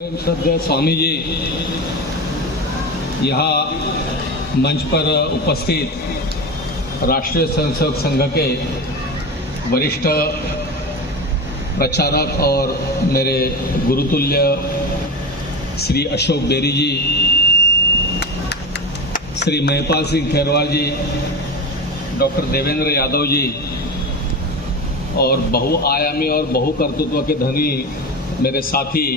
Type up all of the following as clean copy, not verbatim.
श्रद्धेय स्वामी जी, यहाँ मंच पर उपस्थित राष्ट्रीय स्वयंसेवक संघ के वरिष्ठ प्रचारक और मेरे गुरुतुल्य श्री अशोक बेरी जी, श्री महिपाल सिंह खेरवाल जी, डॉक्टर देवेंद्र यादव जी और बहुआयामी और बहुकर्तृत्व के धनी मेरे साथी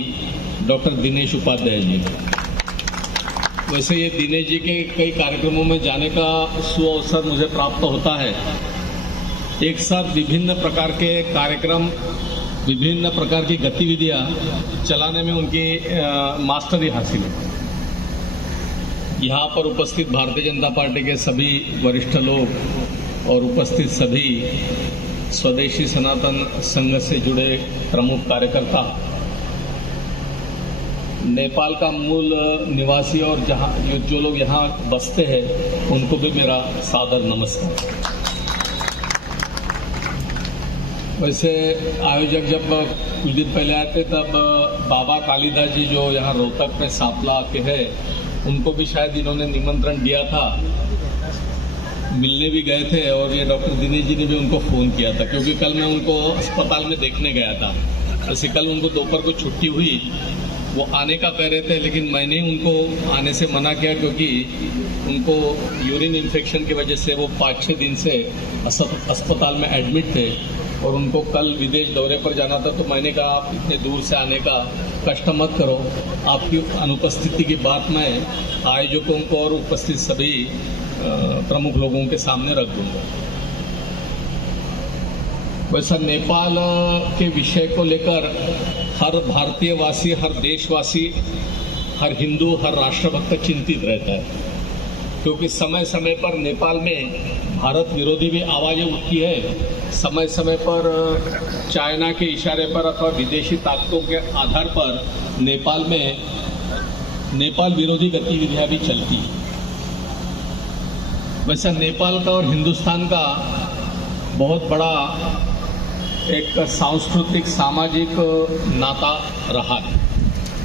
डॉक्टर दिनेश उपाध्याय जी। वैसे ये दिनेश जी के कई कार्यक्रमों में जाने का सुअवसर मुझे प्राप्त होता है। एक साथ विभिन्न प्रकार के कार्यक्रम, विभिन्न प्रकार की गतिविधियां चलाने में उनकी मास्टरी हासिल है। यहाँ पर उपस्थित भारतीय जनता पार्टी के सभी वरिष्ठ लोग और उपस्थित सभी स्वदेशी सनातन संघ से जुड़े प्रमुख कार्यकर्ता, नेपाल का मूल निवासी और जहाँ जो लोग यहाँ बसते हैं उनको भी मेरा सादर नमस्कार। वैसे आयोजक जब कुछ दिन पहले आए थे तब बाबा कालिदास जी जो यहाँ रोहतक में सापला के हैं उनको भी शायद इन्होंने निमंत्रण दिया था, मिलने भी गए थे और ये डॉक्टर दिनेश जी ने भी उनको फ़ोन किया था क्योंकि कल मैं उनको अस्पताल में देखने गया था। वैसे कल उनको दोपहर को छुट्टी हुई, वो आने का कह रहे थे लेकिन मैंने उनको आने से मना किया क्योंकि उनको यूरिन इन्फेक्शन की वजह से वो 5-6 दिन से अस्पताल में एडमिट थे और उनको कल विदेश दौरे पर जाना था। तो मैंने कहा आप इतने दूर से आने का कष्ट मत करो, आपकी अनुपस्थिति की बात मैं आयोजकों को और उपस्थित सभी प्रमुख लोगों के सामने रख दूंगा। वैसा नेपाल के विषय को लेकर हर भारतीयवासी, हर देशवासी, हर हिंदू, हर राष्ट्रभक्त चिंतित रहता है क्योंकि समय समय पर नेपाल में भारत विरोधी भी आवाज़ें उठती है। समय समय पर चाइना के इशारे पर अथवा विदेशी ताकतों के आधार पर नेपाल में नेपाल विरोधी गतिविधियां भी चलती हैं। वैसा नेपाल का और हिंदुस्तान का बहुत बड़ा एक सांस्कृतिक सामाजिक नाता रहा है।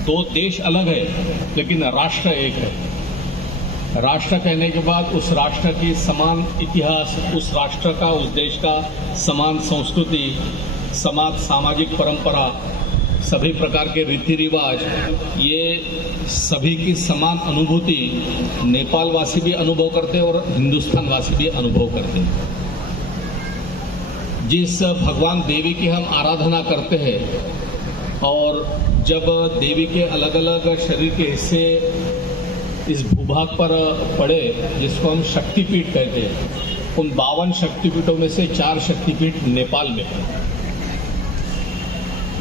दो देश अलग है लेकिन राष्ट्र एक है। राष्ट्र कहने के बाद उस राष्ट्र की समान इतिहास, उस राष्ट्र का, उस देश का समान संस्कृति, समान सामाजिक परंपरा, सभी प्रकार के रीति रिवाज, ये सभी की समान अनुभूति नेपाल वासी भी अनुभव करते और हिंदुस्तान वासी भी अनुभव करते हैं। जिस भगवान देवी की हम आराधना करते हैं और जब देवी के अलग अलग शरीर के हिस्से इस भूभाग पर पड़े जिसको हम शक्तिपीठ कहते हैं, उन 52 शक्तिपीठों में से 4 शक्तिपीठ नेपाल में हैं।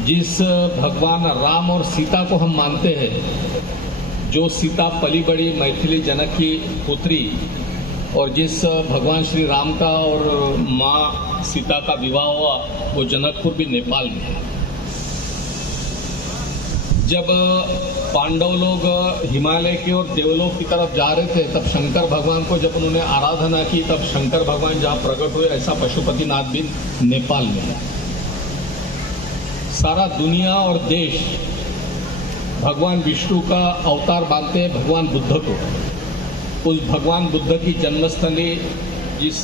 जिस भगवान राम और सीता को हम मानते हैं, जो सीता पली बड़ी मैथिली जनक की पुत्री, और जिस भगवान श्री राम का और माँ सीता का विवाह हुआ वो जनकपुर भी नेपाल में है। जब पांडव लोग हिमालय की ओर देवलोक की तरफ जा रहे थे तब शंकर भगवान को जब उन्होंने आराधना की तब शंकर भगवान जहाँ प्रकट हुए ऐसा पशुपतिनाथ भी नेपाल में है। सारा दुनिया और देश भगवान विष्णु का अवतार मानते हैं भगवान बुद्ध को। उस भगवान बुद्ध की जन्मस्थली जिस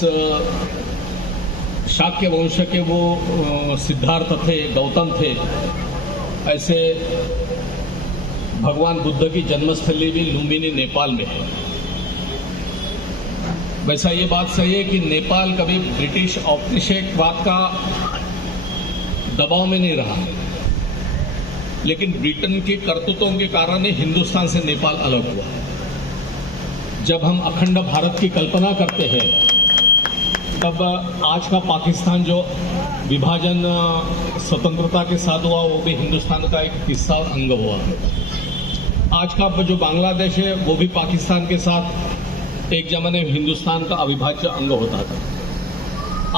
शाक्य वंश के वो सिद्धार्थ थे, गौतम थे, ऐसे भगवान बुद्ध की जन्मस्थली भी लुम्बिनी नेपाल में है। वैसा ये बात सही है कि नेपाल कभी ब्रिटिश औपनिवेशिकवाद का दबाव में नहीं रहा, लेकिन ब्रिटेन के करतूतों के कारण ही हिंदुस्तान से नेपाल अलग हुआ। जब हम अखंड भारत की कल्पना करते हैं तब आज का पाकिस्तान जो विभाजन स्वतंत्रता के साथ हुआ वो भी हिंदुस्तान का एक हिस्सा और अंग हुआ। आज का जो बांग्लादेश है वो भी पाकिस्तान के साथ एक जमाने में हिंदुस्तान का अविभाज्य अंग होता था।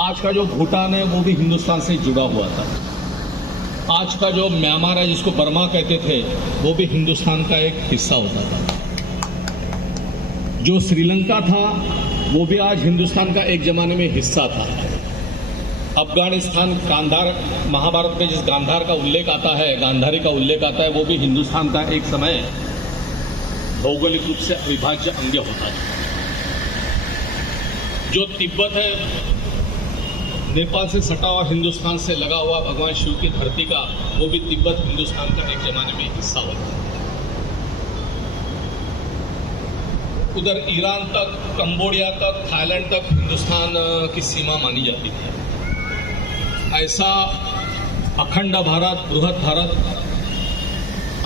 आज का जो भूटान है वो भी हिंदुस्तान से जुड़ा हुआ था। आज का जो म्यांमार है जिसको बर्मा कहते थे वो भी हिंदुस्तान का एक हिस्सा होता था। जो श्रीलंका था वो भी आज हिंदुस्तान का एक जमाने में हिस्सा था। अफगानिस्तान गांधार, महाभारत में जिस गांधार का उल्लेख आता है, गांधारी का उल्लेख आता है, वो भी हिंदुस्तान का एक समय भौगोलिक रूप से अविभाज्य अंग होता है। जो तिब्बत है, नेपाल से सटा हुआ, हिंदुस्तान से लगा हुआ भगवान शिव की धरती का, वो भी तिब्बत हिंदुस्तान का एक जमाने में हिस्सा होता है। उधर ईरान तक, कंबोडिया तक, थाईलैंड तक हिंदुस्तान की सीमा मानी जाती थी। ऐसा अखंड भारत, बृहद भारत,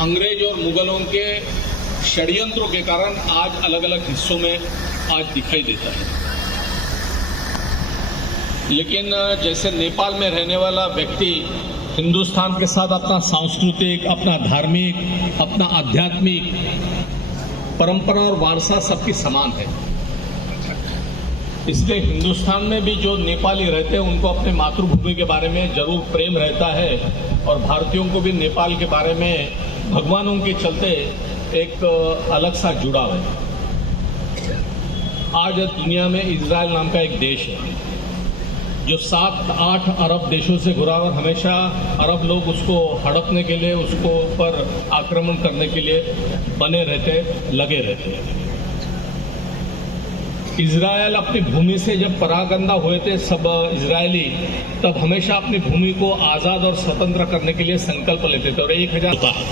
अंग्रेज और मुगलों के षड्यंत्रों के कारण आज अलग अलग हिस्सों में आज दिखाई देता है। लेकिन जैसे नेपाल में रहने वाला व्यक्ति हिंदुस्तान के साथ अपना सांस्कृतिक, अपना धार्मिक, अपना आध्यात्मिक परंपरा और वारसा सबकी समान है, इसलिए हिंदुस्तान में भी जो नेपाली रहते हैं उनको अपने मातृभूमि के बारे में जरूर प्रेम रहता है, और भारतीयों को भी नेपाल के बारे में भगवानों के चलते एक अलग सा जुड़ाव है। आज दुनिया में इजराइल नाम का एक देश है जो 7-8 अरब देशों से घुरा, और हमेशा अरब लोग उसको हड़पने के लिए, उसको ऊपर आक्रमण करने के लिए बने रहते, लगे रहते। इजराइल अपनी भूमि से जब परागंदा हुए थे सब इजरायली, तब हमेशा अपनी भूमि को आज़ाद और स्वतंत्र करने के लिए संकल्प लेते थे, और 1000 होता है।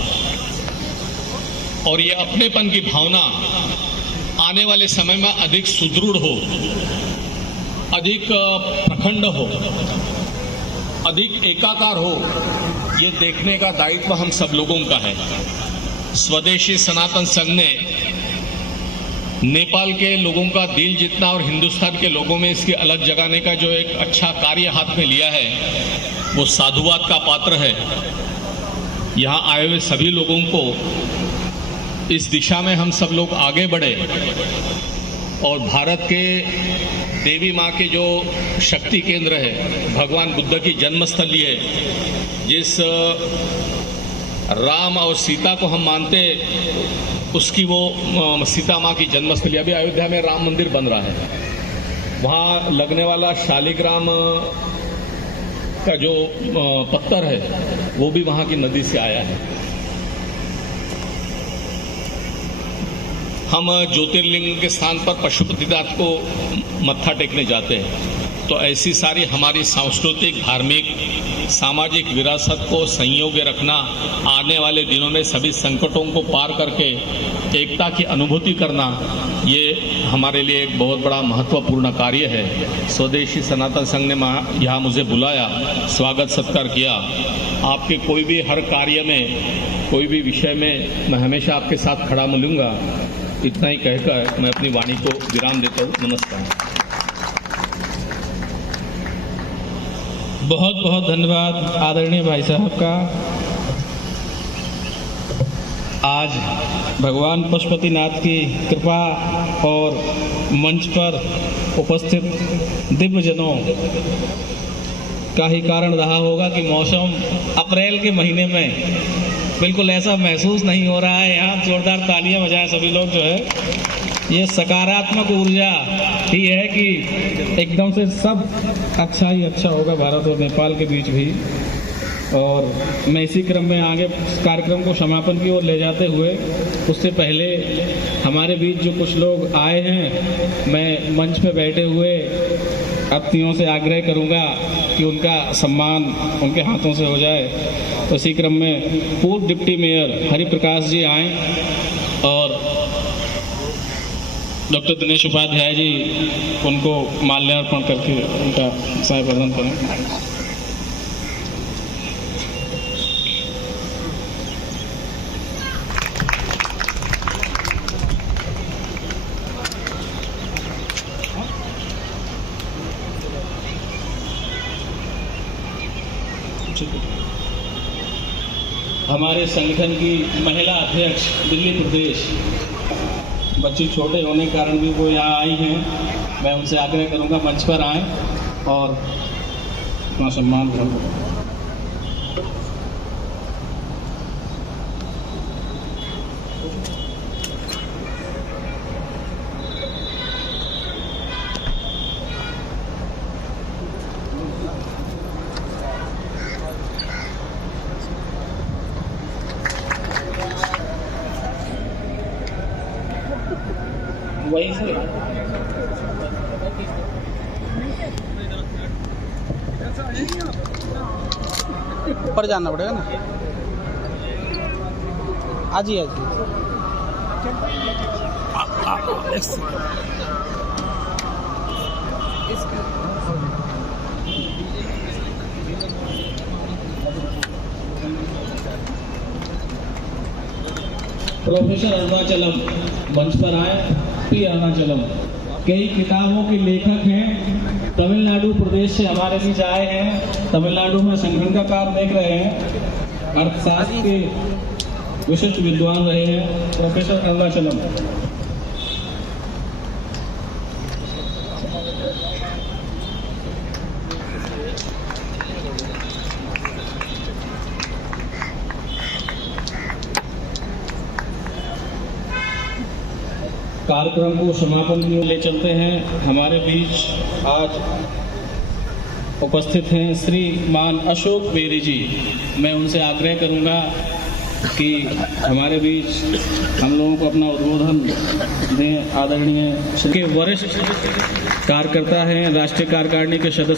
और ये अपनेपन की भावना आने वाले समय में अधिक सुदृढ़ हो, अधिक प्रखंड हो, अधिक एकाकार हो, ये देखने का दायित्व हम सब लोगों का है। स्वदेशी सनातन संघ ने नेपाल के लोगों का दिल जीतना और हिंदुस्तान के लोगों में इसकी अलग जगाने का जो एक अच्छा कार्य हाथ में लिया है, वो साधुवाद का पात्र है। यहाँ आए हुए सभी लोगों को इस दिशा में हम सब लोग आगे बढ़े, और भारत के देवी माँ के जो शक्ति केंद्र है, भगवान बुद्ध की जन्मस्थली है, जिस राम और सीता को हम मानते, उसकी वो सीता माँ की जन्मस्थली, अभी अयोध्या में राम मंदिर बन रहा है, वहाँ लगने वाला शालिग्राम का जो पत्थर है वो भी वहाँ की नदी से आया है। हम ज्योतिर्लिंग के स्थान पर पशुपतिनाथ को मत्था टेकने जाते हैं, तो ऐसी सारी हमारी सांस्कृतिक, धार्मिक, सामाजिक विरासत को संयोगे रखना, आने वाले दिनों में सभी संकटों को पार करके एकता की अनुभूति करना, ये हमारे लिए एक बहुत बड़ा महत्वपूर्ण कार्य है। स्वदेशी सनातन संघ ने यहाँ मुझे बुलाया, स्वागत सत्कार किया। आपके कोई भी हर कार्य में, कोई भी विषय में मैं हमेशा आपके साथ खड़ा मिलूंगा। इतना ही कहकर मैं अपनी वाणी को विराम देता हूँ। नमस्कार। बहुत बहुत धन्यवाद आदरणीय भाई साहब का। आज भगवान पशुपतिनाथ की कृपा और मंच पर उपस्थित दिव्यजनों का ही कारण रहा होगा कि मौसम अप्रैल के महीने में बिल्कुल ऐसा महसूस नहीं हो रहा है। यहाँ जोरदार तालियां बजाएं सभी लोग। जो है ये सकारात्मक ऊर्जा ही है कि एकदम से सब अच्छा ही अच्छा होगा भारत और नेपाल के बीच भी। और मैं इसी क्रम में आगे कार्यक्रम को समापन की ओर ले जाते हुए, उससे पहले हमारे बीच जो कुछ लोग आए हैं, मैं मंच पे बैठे हुए अतिथियों से आग्रह करूंगा कि उनका सम्मान उनके हाथों से हो जाए। तो इसी क्रम में पूर्व डिप्टी मेयर हरिप्रकाश जी आए और डॉक्टर दिनेश उपाध्याय जी उनको माल्यार्पण करके उनका सहाय प्रदान करें। हमारे संगठन की महिला अध्यक्ष दिल्ली प्रदेश, बच्ची छोटे होने के कारण भी वो यहाँ आई हैं। मैं उनसे आग्रह करूँगा मंच पर आएँ और अपना सम्मान करूँ। वहीं से ऊपर जाना पड़ेगा ना। आज ही प्रोफेसर अरुणाचलम मंच पर आए। पी अरुणाचलम कई किताबों के लेखक हैं, तमिलनाडु प्रदेश से हमारे बीच आए हैं, तमिलनाडु में संगठन का काम देख रहे हैं, अर्थशास्त्र के विशिष्ट विद्वान रहे हैं। प्रोफेसर अरुणाचलम। कार्यक्रम को समापन में ले चलते हैं। हमारे बीच आज उपस्थित हैं श्रीमान अशोक बेरी जी। मैं उनसे आग्रह करूंगा कि हमारे बीच हम लोगों को अपना उद्बोधन दें। आदरणीय के वरिष्ठ कार्यकर्ता हैं, राष्ट्रीय कार्यकारिणी के सदस्य